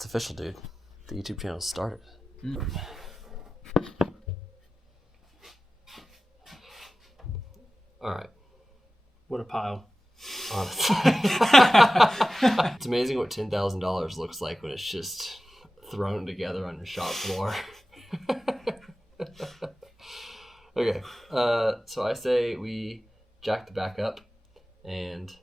It's official, dude. The YouTube channel started. All right. What a pile. Honestly. It's amazing what $10,000 looks like when it's just thrown together on your shop floor. Okay. So I say we jack the back up and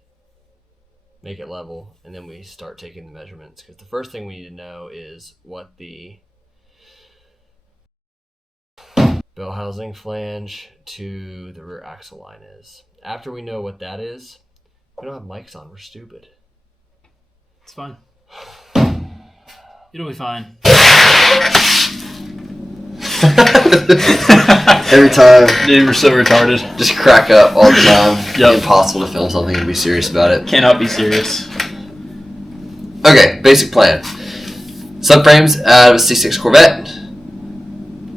make it level, and then we start taking the measurements, because the first thing we need to know is what the bell housing flange to the rear axle line is. After we know what that is, we don't have mics on. We're stupid. It's fine. It'll be fine. Every time. Dude, we're so retarded. Just crack up all the time. Yep. Impossible to film something and be serious about it. Cannot be serious. Okay, basic plan. Subframes out of a C6 Corvette.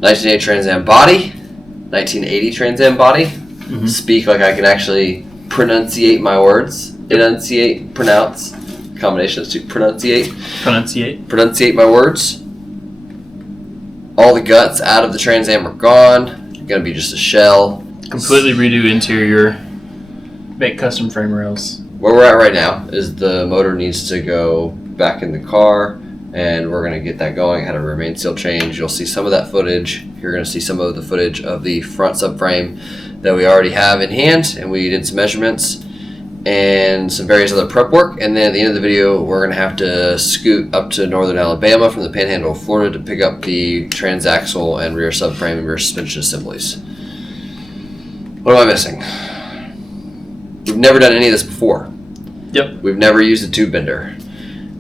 1980 Trans Am body. 1980 Trans Am body. Mm-hmm. Speak like I can actually pronunciate my words. Enunciate, pronounce. Combination of two. Pronunciate. Pronunciate my words. All the guts out of the Trans Am are gone. Gonna be just a shell. Completely redo interior. Make custom frame rails. Where we're at right now is the motor needs to go back in the car, and we're gonna get that going. I had a remain seal change. You'll see some of that footage. You're gonna see some of the footage of the front subframe that we already have in hand, and we did some measurements and some various other prep work. And then at the end of the video, we're gonna have to scoot up to northern Alabama from the Panhandle of Florida to pick up the transaxle and rear subframe and rear suspension assemblies. What am I missing? We've never done any of this before. Yep. We've never used a tube bender.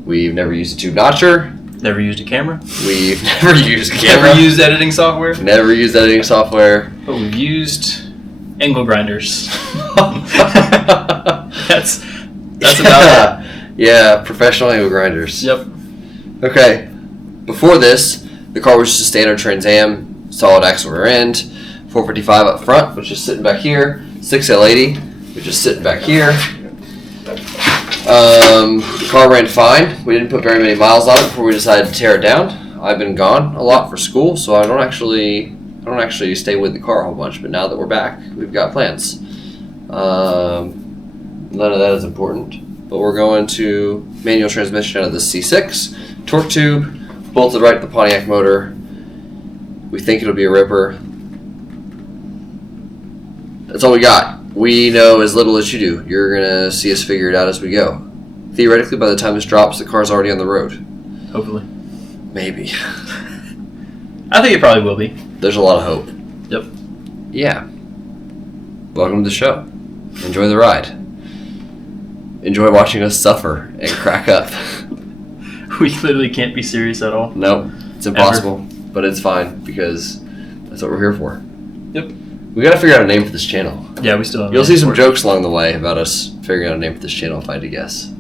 We've never used a tube notcher. Never used a camera. We've never used a camera. Never used editing software. Never used editing software. But we've used angle grinders. That's about it. Yeah, professional angle grinders. Yep. Okay. Before this, the car was just a standard Trans Am, solid axle rear end, 455 up front, which is sitting back here, 6L80, which is sitting back here. The car ran fine. We didn't put very many miles on it before we decided to tear it down. I've been gone a lot for school, so I don't actually stay with the car a whole bunch. But now that we're back, we've got plans. None of that is important, but we're going to manual transmission out of the C6, torque tube, bolted right to the Pontiac motor. We think it'll be a ripper. That's all we got. We know as little as you do. You're gonna see us figure it out as we go. Theoretically, by the time this drops, the car's already on the road. Hopefully. Maybe. I think it probably will be. There's a lot of hope. Yep. Yeah. Welcome to the show. Enjoy the ride. Enjoy watching us suffer and crack up. We literally can't be serious at all. Nope. It's impossible. But it's fine, because that's what we're here for. Yep. We gotta figure out a name for this channel. Yeah, we still have. You'll see some jokes along the way about us figuring out a name for this channel if I had to guess.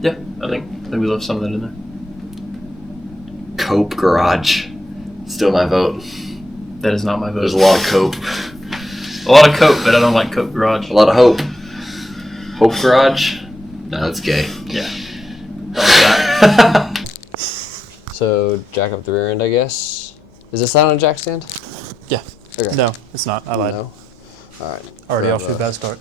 Yeah, I think we left some of that in there. Cope Garage. Still my vote. That is not my vote. There's a lot of cope. A lot of cope, but I don't like Cope Garage. A lot of hope. Hope Garage? No, that's gay. Yeah. I like that. So, jack up the rear end, I guess. Is this not on a jack stand? Yeah. Okay. No, it's not. I lied. No. Alright. Already off to a bad start.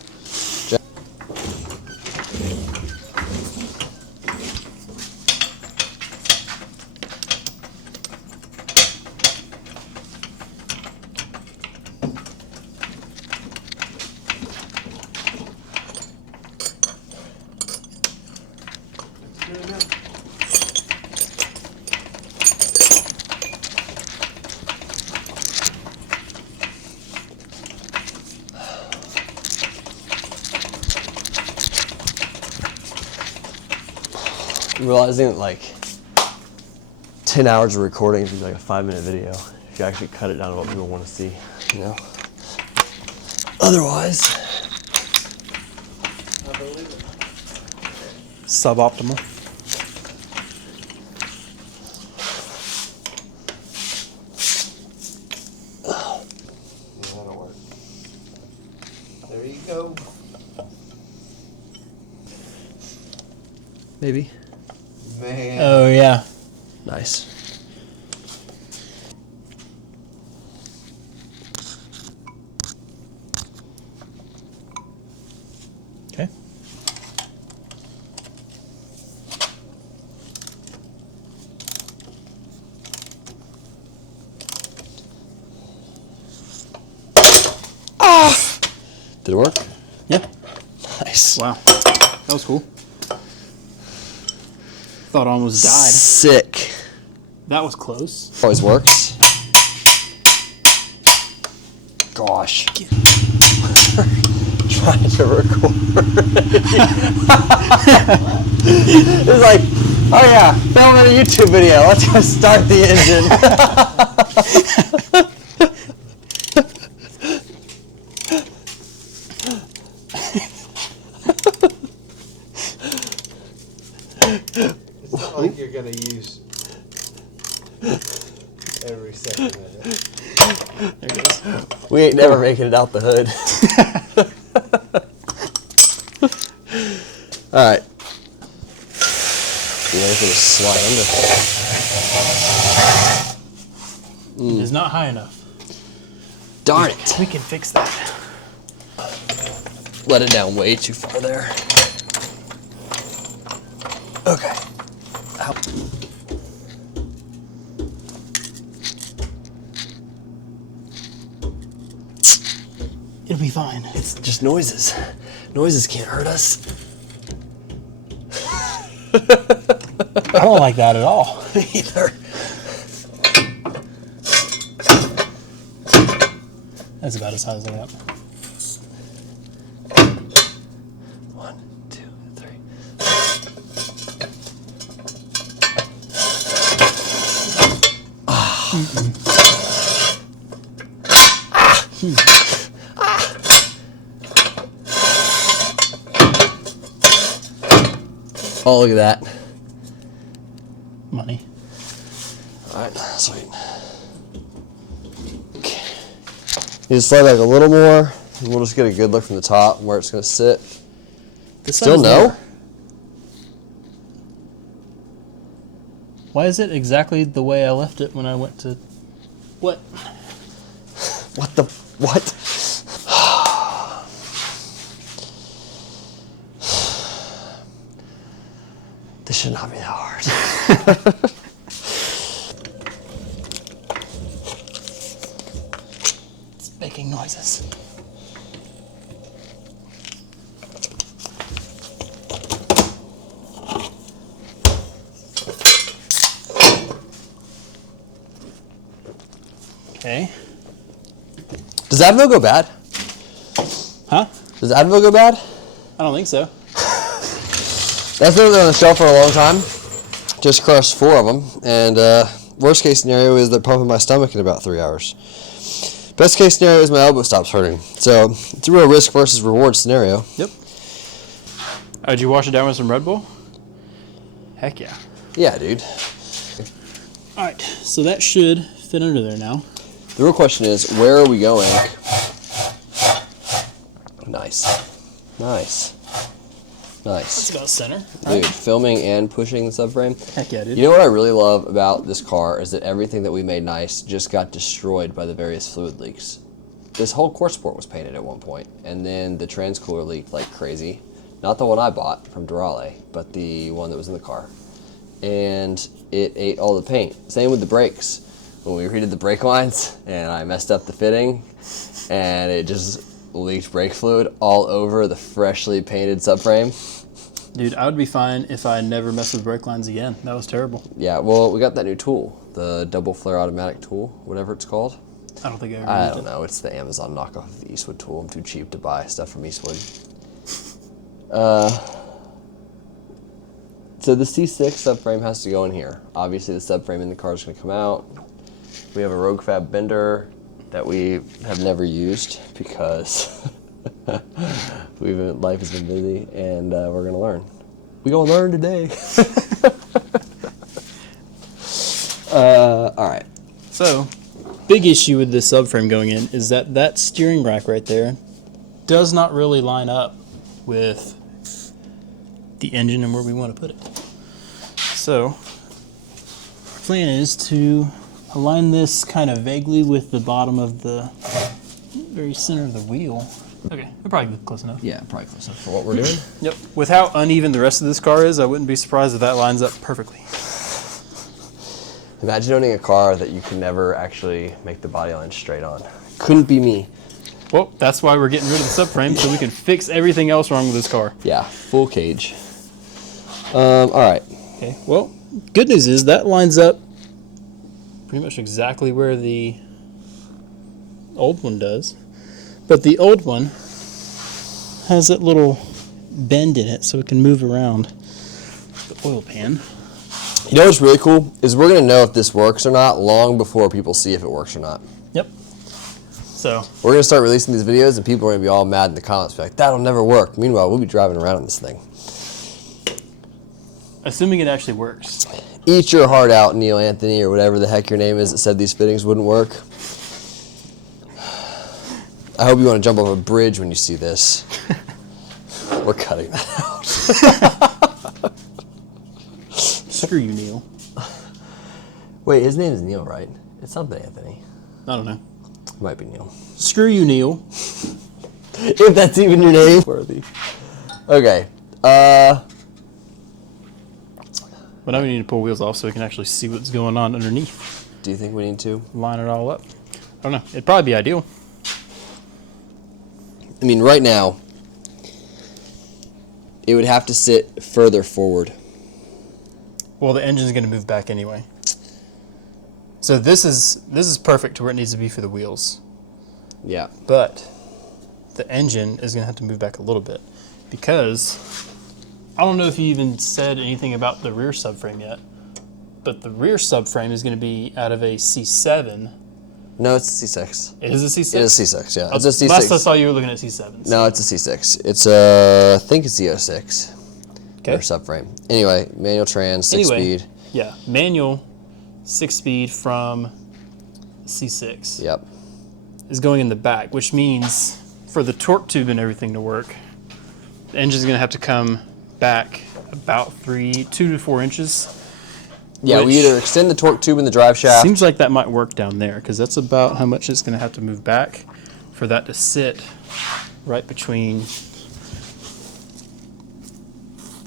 Realizing that like 10 hours of recording is like a 5-minute video if you actually cut it down to what people want to see, you know. Otherwise, I believe it. Suboptimal. That'll work. There you go. Maybe. Man. Oh yeah. Nice. Okay. Did it work? Yeah. Nice. Wow. That was cool. Thought I almost died. Sick. That was close. Always works. Gosh. Trying to record. It's like, oh yeah, filming a YouTube video. Let's go start the engine. It's not like you're going to use every second of it. There it goes. We ain't never making it out the hood. All right. You know, it's gonna slide under. It is not high enough. Darn it. We can fix that. Let it down way too far there. Okay. Ow. It'll be fine. It's just noises. Noises can't hurt us. I don't like that at all. Either. That's about as high as I got. 1, 2, 3. Oh, look at that. Money. Alright, sweet. Okay. You just slide back a little more, and we'll just get a good look from the top where it's going to sit. This Still side's no? there. Why is it exactly the way I left it when I went to... What? What the... What? This should not be that hard. It's making noises. Okay. Does Advil go bad? Huh? Does Advil go bad? I don't think so. That's been on the shelf for a long time. Just crushed 4 of them. And worst case scenario is they're pumping my stomach in about 3 hours. Best case scenario is my elbow stops hurting. So it's a real risk versus reward scenario. Yep. Did you wash it down with some Red Bull? Heck yeah. Yeah, dude. Alright, so that should fit under there now. The real question is, where are we going? Nice. Nice. Nice. That's about center. Dude, filming and pushing the subframe. Heck yeah, dude. You know what I really love about this car is that everything that we made nice just got destroyed by the various fluid leaks. This whole core support was painted at one point, and then the trans cooler leaked like crazy. Not the one I bought from Durale, but the one that was in the car. And it ate all the paint. Same with the brakes. When we redid the brake lines, and I messed up the fitting, and it just leaked brake fluid all over the freshly painted subframe. Dude, I would be fine if I never messed with brake lines again. That was terrible. Yeah, well, we got that new tool, the double flare automatic tool, whatever it's called. I don't think I ever I used don't it. know. It's the Amazon knockoff of the Eastwood tool. I'm too cheap to buy stuff from Eastwood. So the C6 subframe has to go in here. Obviously, the subframe in the car is going to come out. We have a Rogue Fab bender that we have never used because life has been busy, and we're going to learn. We're going to learn today. All right. So, big issue with this subframe going in is that that steering rack right there does not really line up with the engine and where we want to put it. So, plan is to align this kind of vaguely with the bottom of the very center of the wheel. Okay, we're probably close enough. Yeah, probably close enough for what we're doing. Yep. With how uneven the rest of this car is, I wouldn't be surprised if that lines up perfectly. Imagine owning a car that you can never actually make the body line straight on. Couldn't be me. Well, that's why we're getting rid of the subframe, so we can fix everything else wrong with this car. Yeah, full cage. All right. Okay, well, good news is that lines up pretty much exactly where the old one does. But the old one has that little bend in it so it can move around the oil pan. You know what's really cool is we're gonna know if this works or not long before people see if it works or not. Yep. So We're gonna start releasing these videos and people are gonna be all mad in the comments, be like, that'll never work. Meanwhile, we'll be driving around on this thing. assuming it actually works. Eat your heart out, Neil Anthony, or whatever the heck your name is that said these fittings wouldn't work. I hope you want to jump off a bridge when you see this. We're cutting that out. Screw you, Neil. Wait, his name is Neil, right? It's something Anthony. I don't know. It might be Neil. Screw you, Neil. If that's even your name. Worthy. Okay. But now we need to pull wheels off so we can actually see what's going on underneath. Do you think we need to? Line it all up. I don't know. It'd probably be ideal. I mean, right now, it would have to sit further forward. Well, the engine's going to move back anyway. So this is perfect to where it needs to be for the wheels. Yeah. But the engine is going to have to move back a little bit because I don't know if you even said anything about the rear subframe yet, but the rear subframe is going to be out of a C7. No, it's a C6. It is a C6? It is a C6, yeah. It's a C6. Last I saw you were looking at C7s. No, it's a C6. It's I think it's the 06. Okay. Or subframe. Anyway, manual trans, 6-speed. Yeah, manual 6-speed from C6 Yep. is going in the back, which means for the torque tube and everything to work, the engine's going to have to come back about 2 to 4 inches. Yeah, we either extend the torque tube in the drive shaft. Seems like that might work down there because that's about how much it's going to have to move back for that to sit right between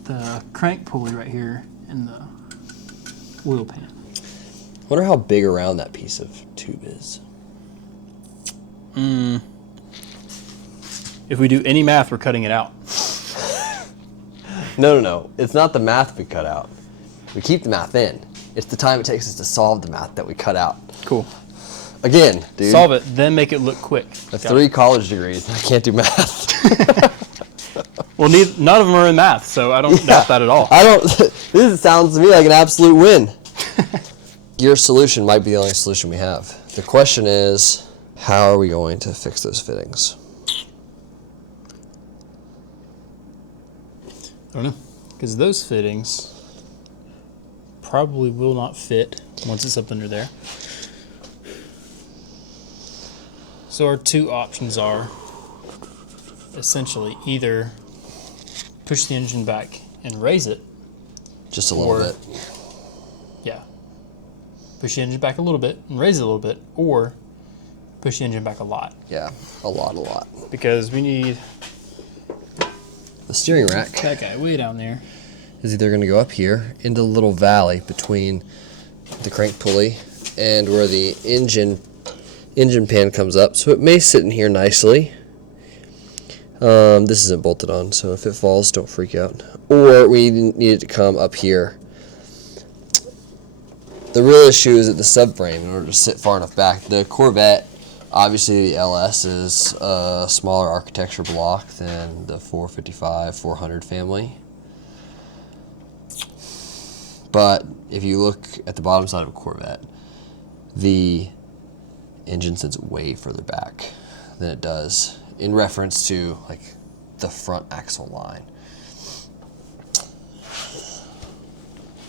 the crank pulley right here and the wheel pan. I wonder how big around that piece of tube is. If we do any math, we're cutting it out. No. It's not the math we cut out. We keep the math in. It's the time it takes us to solve the math that we cut out. Cool. Again, dude. Solve it, then make it look quick. I have 3 college degrees and I can't do math. Well, none of them are in math, so I don't doubt that at all. This sounds to me like an absolute win. Your solution might be the only solution we have. The question is, how are we going to fix those fittings? I don't know, because those fittings probably will not fit once it's up under there. So our 2 options are essentially either push the engine back and raise it. Just a little bit. Yeah. Push the engine back a little bit and raise it a little bit, or push the engine back a lot. Yeah, a lot. Because we need The steering rack that guy way down there. is either going to go up here into the little valley between the crank pulley and where the engine pan comes up. So it may sit in here nicely. This isn't bolted on, so if it falls, don't freak out. Or we need it to come up here. The real issue is at the subframe in order to sit far enough back. The Corvette, obviously the LS is a smaller architecture block than the 455, 400 family. But if you look at the bottom side of a Corvette, the engine sits way further back than it does in reference to like the front axle line.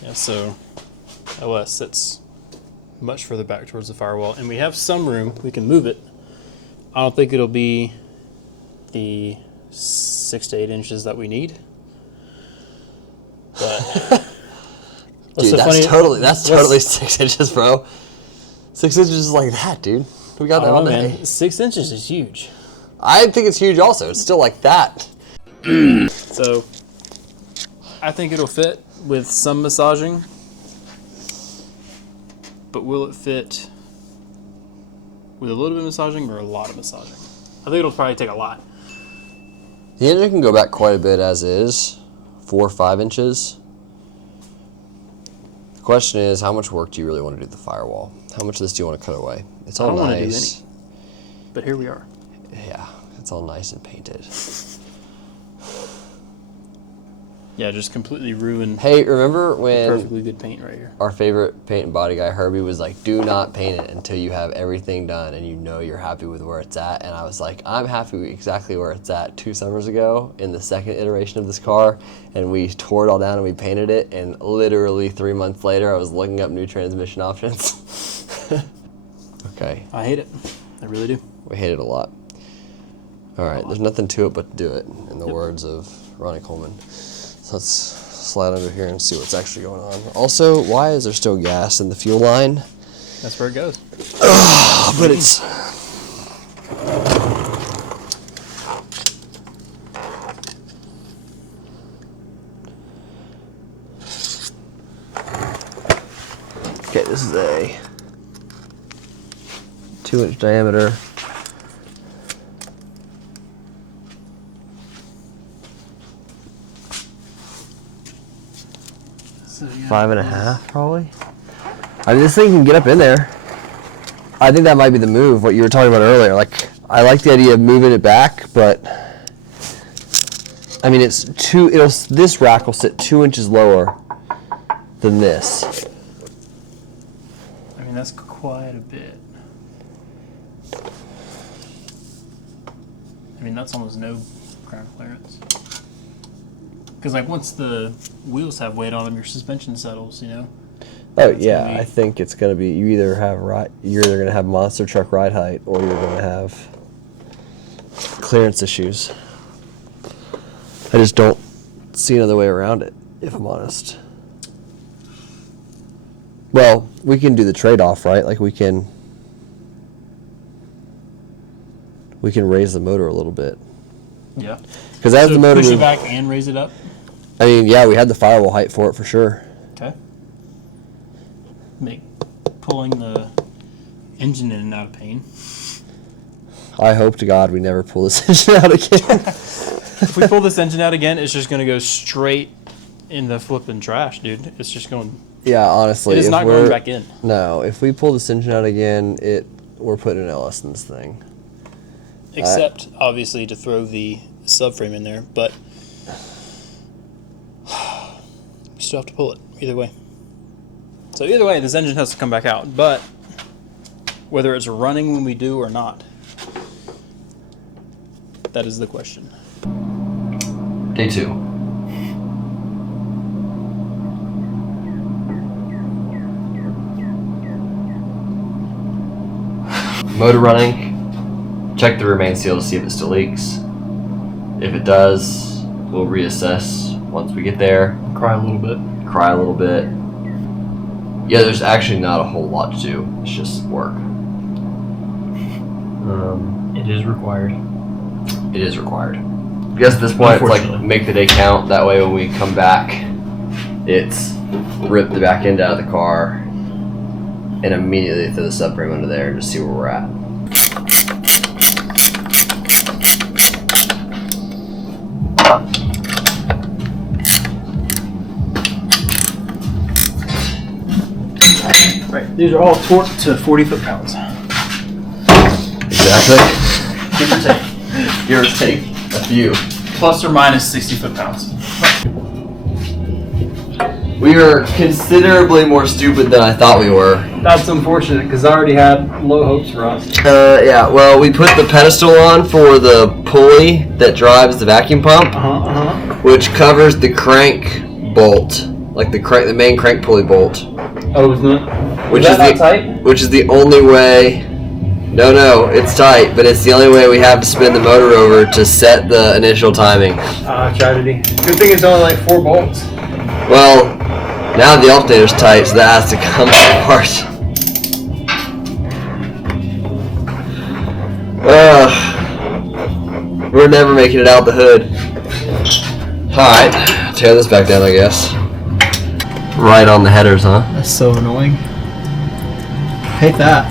Yeah, so LS sits much further back towards the firewall, and we have some room. We can move it. I don't think it'll be the 6 to 8 inches that we need, but Dude, that's totally 6 inches, bro. 6 inches is like that, dude. We got that all day. Man. 6 inches is huge. I think it's huge also. It's still like that. So, I think it'll fit with some massaging. But will it fit with a little bit of massaging or a lot of massaging? I think it'll probably take a lot. The engine can go back quite a bit as is. 4 or 5 inches. The question is, how much work do you really want to do to the firewall? How much of this do you want to cut away? It's all I don't want to do nice. any. But here we are. Yeah, it's all nice and painted. Yeah, just completely ruined Hey, remember when perfectly good paint right here. our favorite paint and body guy, Herbie, was like, do not paint it until you have everything done and you know you're happy with where it's at. And I was like, I'm happy with exactly where it's at 2 summers ago in the second iteration of this car. And we tore it all down and we painted it. And literally 3 months later, I was looking up new transmission options. Okay. I hate it. I really do. We hate it a lot. All right, there's nothing to it but to do it, in the words of Ronnie Coleman. So let's slide under here and see what's actually going on. Also, why is there still gas in the fuel line? That's where it goes. But it's... Okay, this is a 2-inch diameter. So, yeah, 5.5 probably. I mean, this thing can get up in there. I think that might be the move, what you were talking about earlier. Like, I like the idea of moving it back, but I mean, this rack will sit 2 inches lower than this. I mean, that's quite a bit. I mean, that's almost no ground clearance. Because, like, once the wheels have weight on them, your suspension settles, you know? Oh That's yeah, gonna be- I think it's gonna be you're either gonna have monster truck ride height, or you're gonna have clearance issues. I just don't see another way around it, if I'm honest. Well, we can do the trade-off, right? Like we can raise the motor a little bit. Yeah. Because as So the motor push it moves, back and raise it up? I mean, yeah, we had the firewall height for it for sure. Okay. Make pulling the engine in and out of pain. I hope to God we never pull this engine out again. If we pull this engine out again, it's just going to go straight in the flipping trash, dude. It's just going... Yeah, honestly. It is if not we're- going back in. No, if we pull this engine out again, we're putting an LS in this thing. Except, obviously, to throw the subframe in there, but... we still have to pull it, either way. So either way, this engine has to come back out, but whether it's running when we do or not, that is the question. Day 2. Motor running. Check the remain seal to see if it still leaks. If it does, we'll reassess once we get there. Cry a little bit. Cry a little bit. Yeah, there's actually not a whole lot to do. It's just work. It is required. It is required. I guess at this point, it's like Unfortunately. make the day count. That way when we come back, it's rip the back end out of the car and immediately throw the subframe under there and just see where we're at. Right, these are all torqued to 40 foot-pounds. Exactly. Give or take. Give or take a few. Plus or minus 60 foot-pounds. We are considerably more stupid than I thought we were. That's unfortunate, because I already had low hopes for us. Yeah, well, we put the pedestal on for the pulley that drives the vacuum pump, which covers the crank bolt, like the main crank pulley bolt. Oh, isn't it? Which Is is that the not tight? which is the only way. No, it's tight, but it's the only way we have to spin the motor over to set the initial timing. Tragedy. Good thing it's only like 4 bolts. Well, Now the alternator's tight, so that has to come apart. We're never making it out the hood. Alright, tear this back down, I guess. Right on the headers, huh? That's so annoying. Hate that.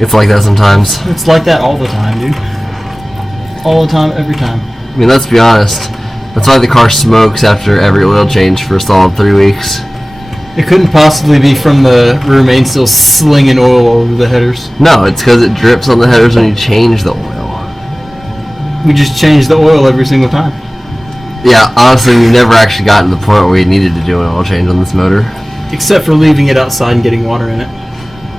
It's like that sometimes. It's like that all the time, dude. All the time, every time. I mean, let's be honest. That's why the car smokes after every oil change for a solid 3 weeks. It couldn't possibly be from the rear main still slinging oil all over the headers. No, it's because it drips on the headers when you change the oil. We just change the oil every single time. Yeah, honestly, we've never actually gotten to the point where we needed to do an oil change on this motor. Except for leaving it outside and getting water in it.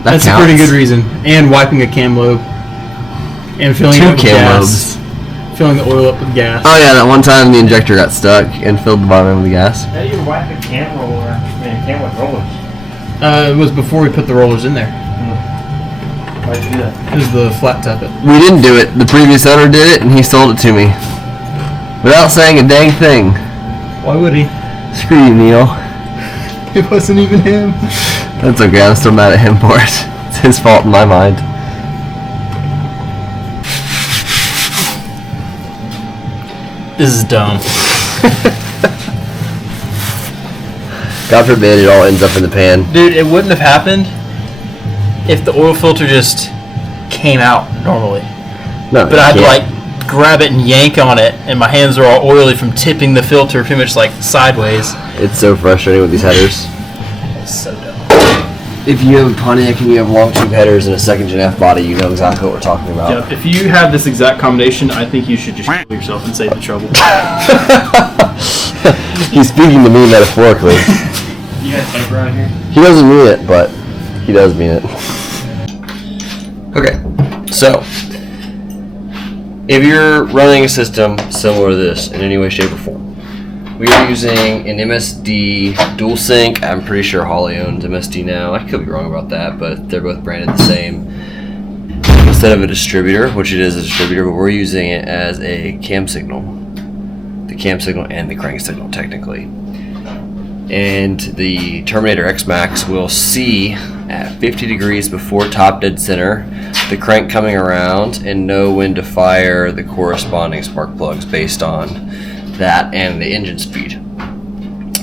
That's counts. a pretty good reason. And wiping a cam lobe. And filling it up with gas. Filling the oil up with gas. Oh yeah, that one time the injector got stuck and filled the bottom with gas. How do you wipe a cam roller? I mean, a cam with rollers. It was before we put the rollers in there. Why'd you do that? It was the flat top it. We didn't do it. The previous owner did it and he sold it to me. Without saying a dang thing. Why would he? Screw you, Neil. It wasn't even him. That's okay, I'm still mad at him for it. It's his fault in my mind. This is dumb. God forbid it all ends up in the pan. Dude, it wouldn't have happened if the oil filter just came out normally. No, But I had to like grab it and yank on it, and my hands are all oily from tipping the filter pretty much like sideways. It's so frustrating with these headers. It's so dumb. If you have a Pontiac and you have long tube headers and a second gen F body, you know exactly what we're talking about. Yep. If you have this exact combination, I think you should just kill yourself and save the trouble. He's speaking to me metaphorically. You got tape around here? He doesn't mean it, but he does mean it. Okay, so if you're running a system similar to this in any way, shape, or form, we are using an MSD dual sync. I'm pretty sure Holley owns MSD now. I could be wrong about that, but they're both branded the same. Instead of a distributor, which it is a distributor, but we're using it as a cam signal. The cam signal and the crank signal, technically. And the Terminator X-Max will see at 50 degrees before top dead center the crank coming around and know when to fire the corresponding spark plugs based on that and the engine speed.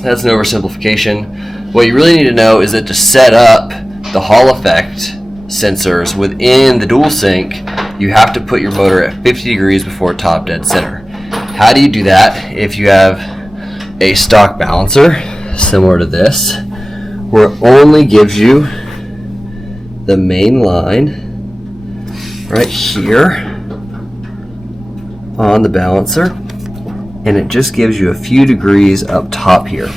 That's an oversimplification. What you really need to know is that to set up the Hall effect sensors within the dual sync, you have to put your motor at 50 degrees before top dead center. How do you do that? If you have a stock balancer similar to this, where it only gives you the main line right here on the balancer, and it just gives you a few degrees up top here.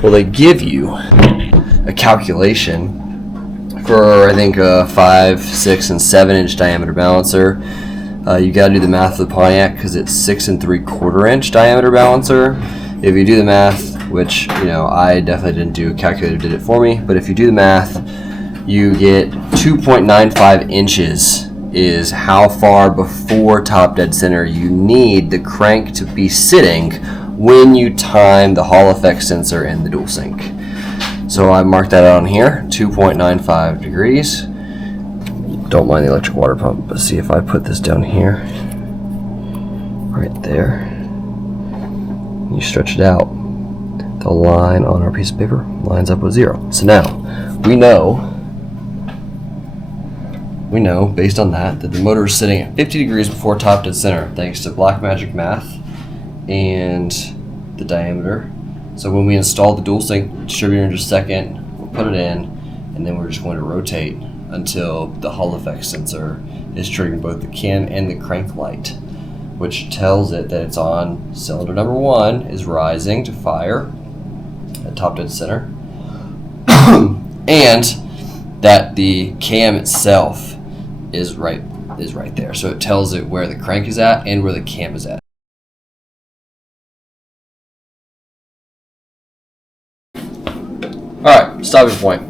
Well, they give you a calculation for, I think, a 5, 6, and 7 inch diameter balancer. You got to do the math of the Pontiac because it's 6 3/4 inch diameter balancer. If you do the math, which I definitely didn't do, a calculator did it for me, but if you do the math, you get 2.95 inches is how far before top dead center you need the crank to be sitting when you time the Hall effect sensor in the dual sync. So I marked that out on here, 2.95 degrees. Don't mind the electric water pump, but see if I put this down here, right there, you stretch it out, the line on our piece of paper lines up with 0. So now we know based on that the motor is sitting at 50 degrees before top dead center thanks to black magic math and the diameter. So when we install the dual sync distributor in just a second, we'll put it in, and then we're just going to rotate until the Hall effect sensor is triggering both the cam and the crank light, which tells it that it's on cylinder number 1 is rising to fire at top dead center, and that the cam itself is right there. So it tells it where the crank is at and where the cam is at. Alright, stopping point.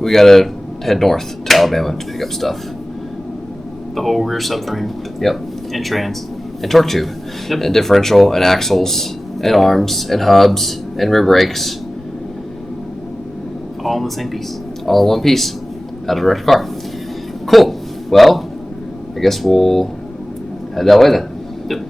We gotta head north to Alabama to pick up stuff. The whole rear subframe. Yep. And trans. And torque tube. Yep. And differential and axles and arms and hubs and rear brakes. All in the same piece. All in one piece, out of a wrecked car. Cool. Well, I guess we'll head that way then. Yep.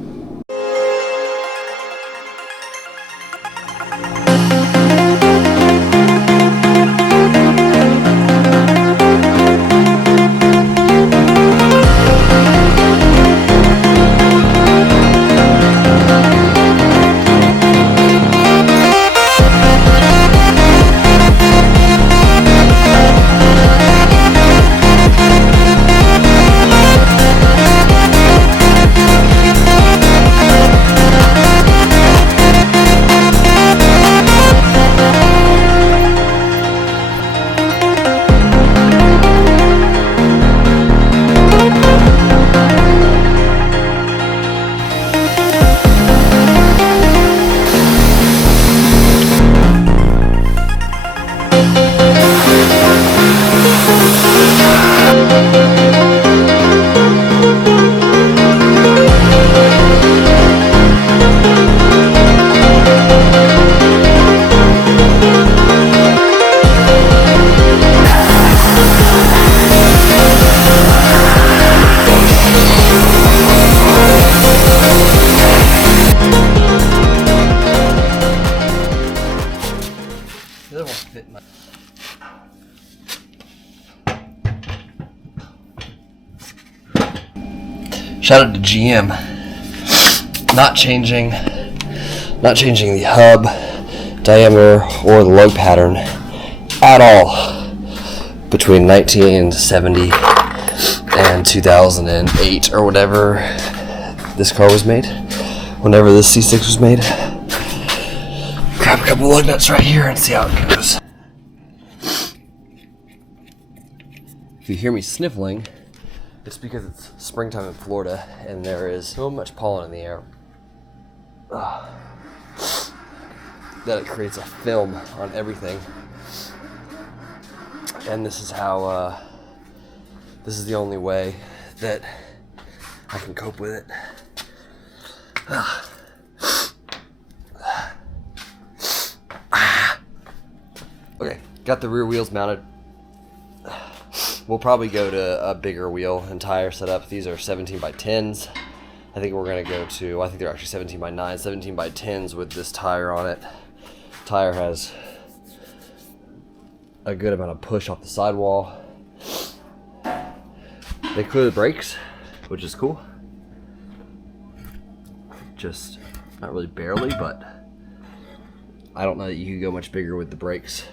Shout out to GM. Not changing the hub diameter or the lug pattern at all between 1970 and 2008 or whatever this car was made. Whenever this C6 was made. Grab a couple lug nuts right here and see how it goes. If you hear me sniffling, it's because it's springtime in Florida and there is so much pollen in the air that it creates a film on everything. And this is how, this is the only way that I can cope with it. Okay, got the rear wheels mounted. We'll probably go to a bigger wheel and tire setup. These are 17 by 10s. I think we're gonna go to, I think they're actually 17 by 9s, 17 by 10s with this tire on it. Tire has a good amount of push off the sidewall. They clear the brakes, which is cool. Just not really barely, but I don't know that you could go much bigger with the brakes.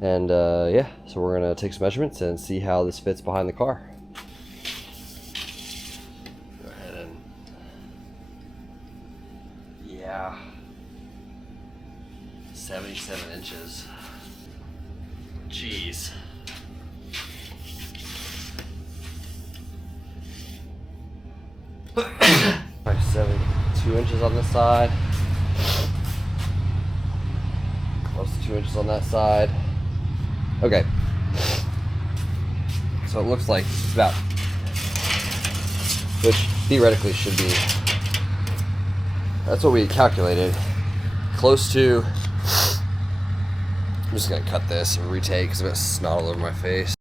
And yeah, so we're gonna take some measurements and see how this fits behind the car. Go ahead and, yeah, 77 inches. Jeez. Like 72 inches on this side. Close to 2 inches on that side. Okay. So it looks like it's about, which theoretically should be, that's what we had calculated. Close to, I'm just gonna cut this and retake because I've got snot all over my face.